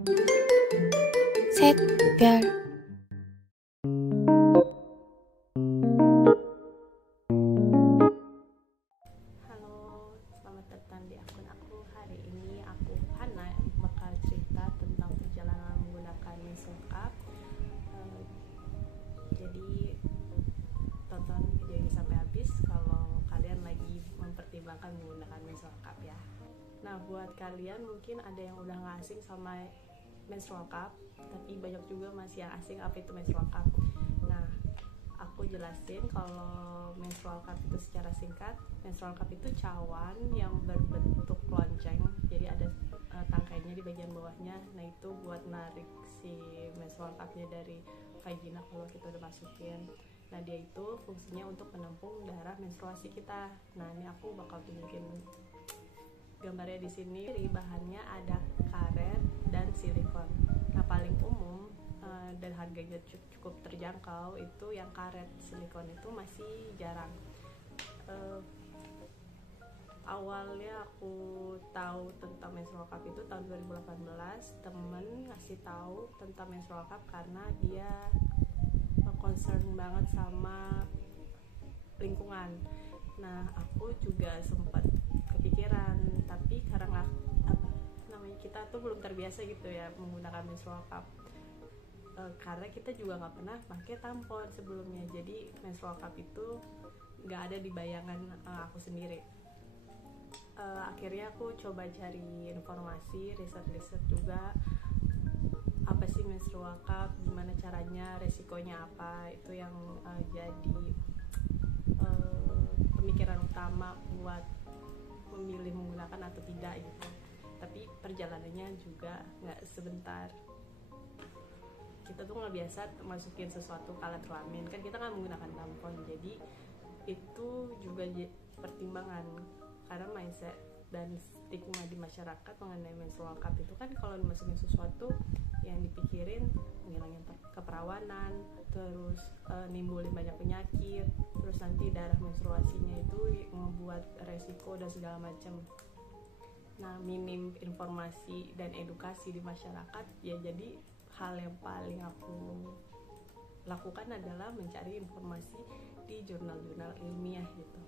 셋, 별. Halo, selamat datang di akun aku. Hari ini aku Hana bakal cerita tentang perjalanan menggunakan Menstrual. Jadi tonton video ini sampai habis kalau kalian lagi mempertimbangkan menggunakan Menstrual ya. Nah, buat kalian mungkin ada yang udah nggak asing sama Menstrual Cup, tapi banyak juga masih yang asing apa itu Menstrual Cup. Nah, aku jelasin kalau menstrual cup itu secara singkat. Menstrual cup itu cawan yang berbentuk lonceng, jadi ada tangkainya di bagian bawahnya. Nah, itu buat narik si menstrual cupnya dari vagina kalau kita udah masukin. Nah, dia itu fungsinya untuk menampung darah menstruasi kita. Nah, ini aku bakal tunjukin gambarnya di sini. Di bahannya ada karet dan silikon. Nah, paling umum dan harganya cukup terjangkau itu yang karet. Silikon itu masih jarang. Awalnya aku tahu tentang menstrual cup itu tahun 2018. Temen ngasih tahu tentang menstrual cup karena dia concern banget sama lingkungan. Nah, aku juga sempat kepikiran, tapi karena kita tuh belum terbiasa gitu ya menggunakan menstrual cup. Karena kita juga nggak pernah pakai tampon sebelumnya, jadi menstrual cup itu nggak ada di bayangan aku sendiri. Akhirnya aku coba cari informasi, riset juga apa sih menstrual cup, gimana caranya, resikonya apa. Itu yang jadi pemikiran utama buat memilih menggunakan atau tidak gitu. Tapi perjalanannya juga nggak sebentar. Kita tuh nggak biasa masukin sesuatu ke alat kelamin, kan kita nggak menggunakan tampon, jadi itu juga pertimbangan. Karena mindset dan stigma di masyarakat mengenai menstrual cup itu kan kalau dimasukin sesuatu yang dipikirin menghilangin keperawanan, terus nimbulin banyak penyakit, terus nanti darah menstruasinya itu membuat resiko dan segala macam. Nah, minim informasi dan edukasi di masyarakat ya, jadi hal yang paling aku lakukan adalah mencari informasi di jurnal-jurnal ilmiah gitu.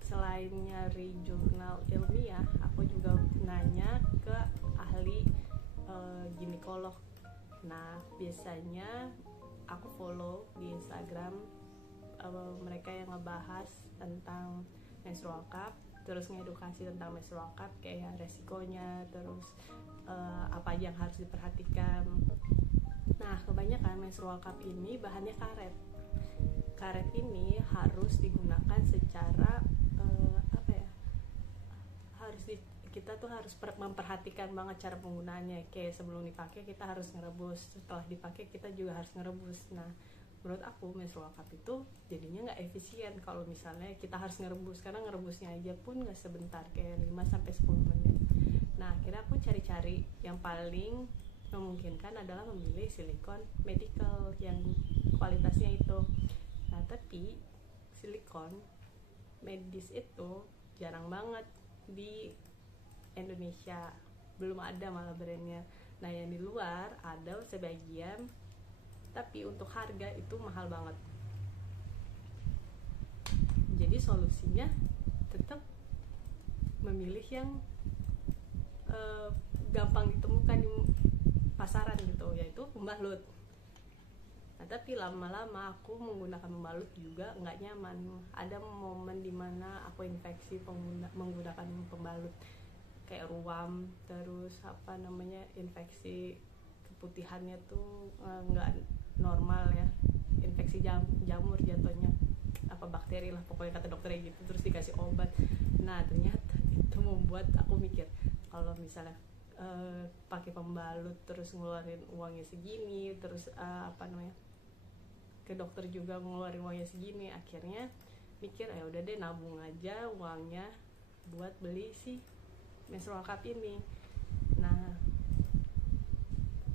Selain nyari jurnal ilmiah, aku juga nanya ke ahli ginekolog. Nah, biasanya aku follow di Instagram mereka yang ngebahas tentang menstrual cup, terus ngedukasi tentang menstrual cup, kayak resikonya, terus apa aja yang harus diperhatikan. Nah, kebanyakan menstrual cup ini bahannya karet. Karet ini harus digunakan secara kita tuh harus memperhatikan banget cara penggunaannya. Kayak sebelum dipakai kita harus ngerebus, setelah dipakai kita juga harus ngerebus. Nah, menurut aku menstrual cup itu jadinya nggak efisien kalau misalnya kita harus ngerebus, karena ngerebusnya aja pun nggak sebentar, kayak 5-10 menit. Nah, akhirnya aku cari-cari yang paling memungkinkan adalah memilih silikon medical yang kualitasnya itu. Nah, tapi silikon medis itu jarang banget di Indonesia, belum ada malah brandnya. Nah, yang di luar ada sebagian, tapi untuk harga itu mahal banget. Jadi solusinya tetap memilih yang gampang ditemukan di pasaran gitu, yaitu pembalut. Nah, tapi lama-lama aku menggunakan pembalut juga nggak nyaman. Ada momen dimana aku infeksi menggunakan pembalut, kayak ruam, terus infeksi keputihannya tuh nggak normal ya, infeksi jamur jatuhnya, apa bakteri lah pokoknya kata dokternya gitu, terus dikasih obat. Nah, ternyata itu membuat aku mikir, kalau misalnya pakai pembalut terus ngeluarin uangnya segini, terus ke dokter juga ngeluarin uangnya segini, akhirnya mikir ya udah deh, nabung aja uangnya buat beli si menstrual cup ini. Nah,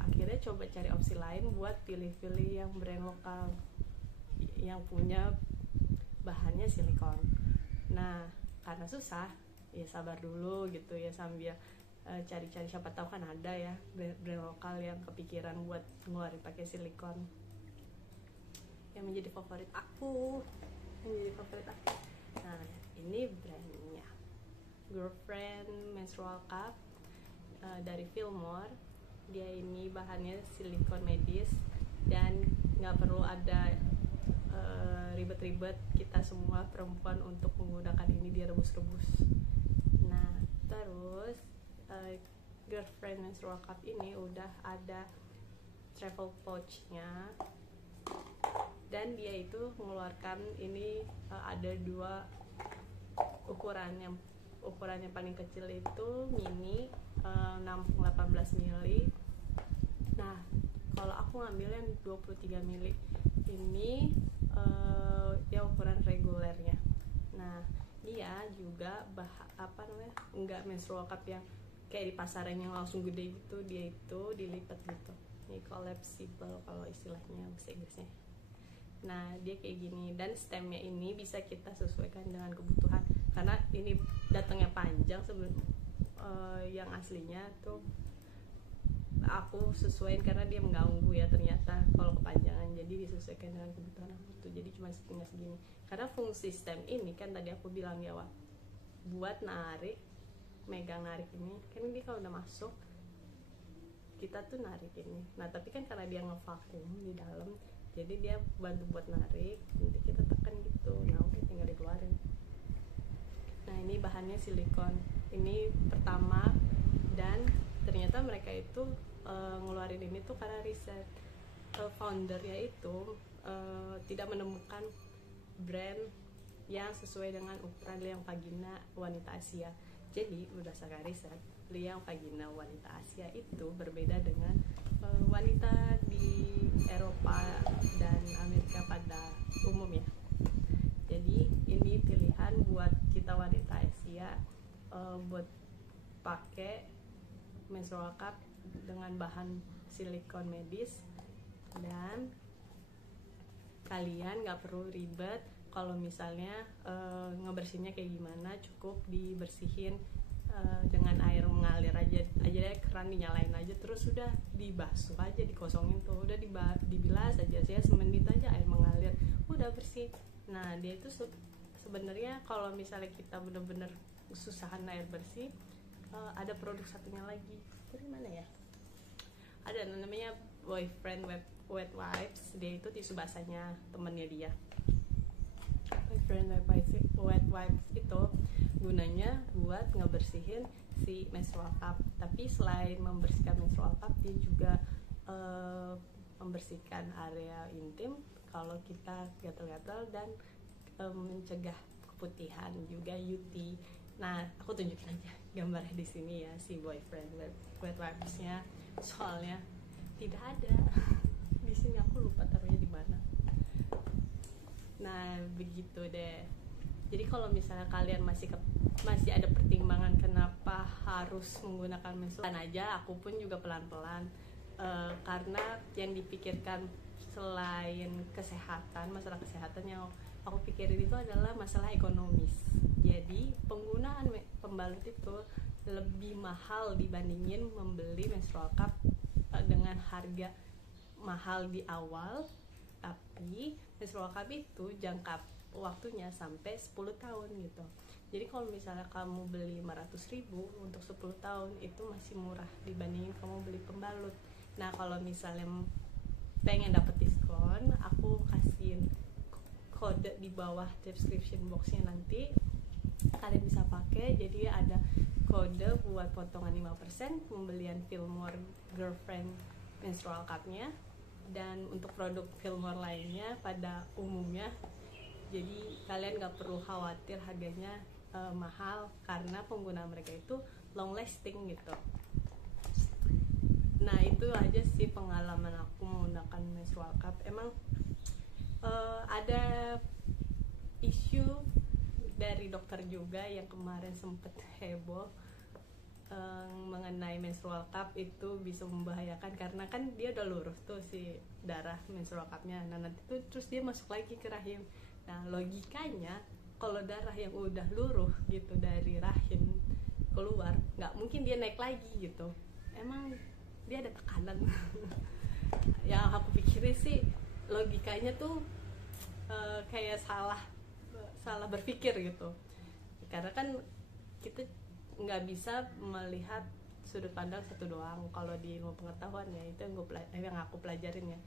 akhirnya coba cari opsi lain buat pilih-pilih yang brand lokal yang punya bahannya silikon. Nah, karena susah ya sabar dulu gitu ya, sambil cari-cari, siapa tahu kan ada ya brand lokal yang kepikiran buat ngeluarin pakai silikon yang menjadi favorit aku. Nah ini brandnya Girlfriend Menstrual Cup dari Fillmore. Dia ini bahannya silikon medis dan nggak perlu ada ribet-ribet kita semua perempuan untuk menggunakan ini, dia rebus-rebus. Nah terus Girlfriend Menstrual Cup ini udah ada travel pouchnya, dan dia itu mengeluarkan ini ada 2 ukuran. Ukuran yang paling kecil itu mini 18 mili. Nah kalau aku ngambil yang 23 mili ini ya ukuran regulernya. Nah dia juga enggak menstrual cup yang kayak di pasaran yang langsung gede gitu, dia itu dilipat gitu. Ini collapsible kalau istilahnya bahasa Inggrisnya. Nah dia kayak gini, dan stemnya ini bisa kita sesuaikan dengan kebutuhan karena ini datangnya panjang. Yang aslinya tuh aku sesuaiin karena dia mengganggu ya ternyata kalau kepanjangan, jadi disesuaikan dengan kebutuhan aku tuh, jadi cuma segini karena fungsi stem ini kan tadi aku bilang ya buat narik ini kan, dia kalau udah masuk kita tuh narik ini. Nah tapi kan karena dia ngevakum di dalam, jadi dia bantu buat narik, nanti kita tekan gitu. Nah udah tinggal dikeluarin. Nah ini bahannya silikon, ini pertama, dan ternyata mereka itu ngeluarin ini tuh karena riset foundernya itu tidak menemukan brand yang sesuai dengan ukuran liang vagina wanita Asia. Jadi berdasarkan riset, liang vagina wanita Asia itu berbeda dengan wanita di Eropa dan Amerika pada umumnya. Jadi ini pilihan buat kita wanita Asia buat pakai menstrual cup dengan bahan silikon medis, dan kalian nggak perlu ribet kalau misalnya ngebersihinnya kayak gimana. Cukup dibersihin dengan air mengalir aja deh, keran dinyalain aja, terus udah dibasuh aja, dikosongin tuh, udah dibilas aja sih ya, semenit aja air mengalir, udah bersih. Nah dia itu sebenarnya kalau misalnya kita bener-bener kesusahan air bersih, ada produk satunya lagi, dari mana ya, ada namanya Boyfriend Wet Wipes. Dia itu tisu basahnya temennya dia. Boyfriend Wet Wipes itu gunanya buat ngebersihin si menstrual cup, tapi selain membersihkan menstrual cup, dia juga membersihkan area intim kalau kita gatal-gatal, dan mencegah keputihan juga, UT. Nah aku tunjukin aja gambarnya di sini ya, si Boyfriend Wet Wipes-nya, soalnya tidak ada di sini, aku lupa taruhnya di mana. Nah begitu deh. Jadi kalau misalnya kalian masih ada pertimbangan kenapa harus menggunakan menstrual aja, aku pun juga pelan-pelan karena yang dipikirkan selain kesehatan, masalah kesehatan yang aku pikirin itu adalah masalah ekonomis. Jadi penggunaan pembalut itu lebih mahal dibandingin membeli menstrual cup dengan harga mahal di awal, tapi menstrual cup itu jangka waktunya sampai 10 tahun gitu. Jadi kalau misalnya kamu beli 500.000 untuk 10 tahun itu masih murah dibandingin kamu beli pembalut. Nah kalau misalnya pengen dapet diskon, aku kasih kode di bawah description boxnya, nanti kalian bisa pakai. Jadi ada kode buat potongan 5% pembelian Fillmore Girlfriend Menstrual Cup-nya, dan untuk produk Fillmore lainnya pada umumnya. Jadi kalian gak perlu khawatir harganya mahal, karena penggunaan mereka itu long lasting gitu. Nah itu aja sih pengalaman aku menggunakan menstrual cup. Emang ada isu dari dokter juga yang kemarin sempet heboh mengenai menstrual cup itu bisa membahayakan, karena kan dia udah luruh tuh si darah menstrual cupnya. Nah nanti tuh terus dia masuk lagi ke rahim. Nah logikanya kalau darah yang udah luruh gitu dari rahim keluar, nggak mungkin dia naik lagi gitu. Emang dia ada tekanan. Yang aku pikirin sih logikanya tuh kayak salah berpikir gitu, karena kan kita nggak bisa melihat sudut pandang satu doang. Kalau di ilmu pengetahuan ya, itu yang aku pelajarin ya,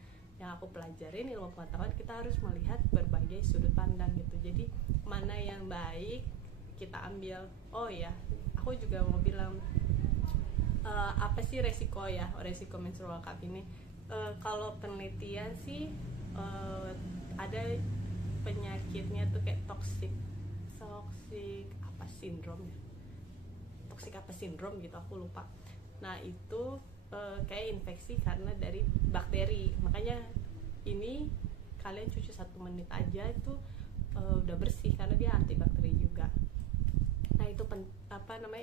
yang aku pelajarin ilmu pengetahuan, kita harus melihat berbagai sudut pandang gitu. Jadi mana yang baik kita ambil. Oh ya, aku juga mau bilang apa sih resiko menstrual cup ini. Kalau penelitian sih ada penyakitnya tuh kayak toxic apa sindrom gitu, aku lupa. Nah itu kayak infeksi karena dari bakteri. Makanya ini kalian cuci 1 menit aja itu udah bersih, karena dia antibakteri juga. Nah itu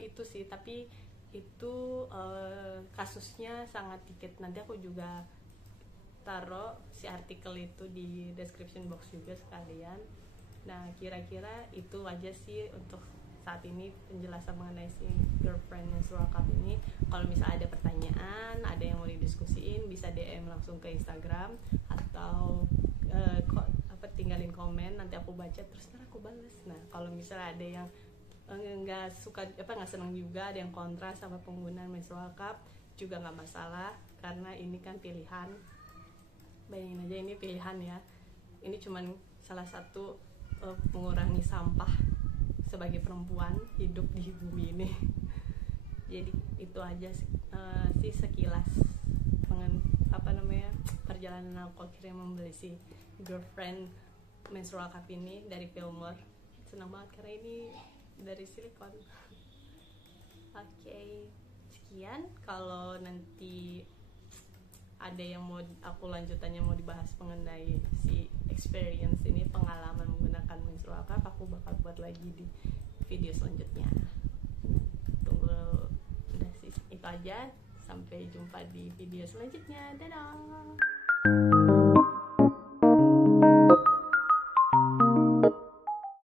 itu sih, tapi itu kasusnya sangat dikit. Nanti aku juga taruh si artikel itu di description box juga sekalian. Nah kira-kira itu aja sih untuk saat ini penjelasan mengenai si girlfriend menstrual cup ini. Kalau misalnya ada pertanyaan, ada yang mau didiskusiin, bisa DM langsung ke Instagram atau tinggalin komen, nanti aku baca terus ntar aku balas. Nah kalau misalnya ada yang nggak senang juga, ada yang kontra sama penggunaan menstrual cup, juga nggak masalah, karena ini kan pilihan. Bayangin aja, ini pilihan ya, ini cuman salah satu mengurangi sampah sebagai perempuan hidup di bumi ini. Jadi itu aja sih sekilas perjalanan aku akhirnya membeli si girlfriend menstrual cup ini dari Fillmore. Senang banget karena ini dari silikon. Oke, sekian. Kalau nanti ada yang mau aku lanjutannya mau dibahas mengenai si experience ini, pengalaman menggunakan menstrual cup, aku bakal buat lagi di video selanjutnya. Tunggu, udah sih itu aja. Sampai jumpa di video selanjutnya. Dadah.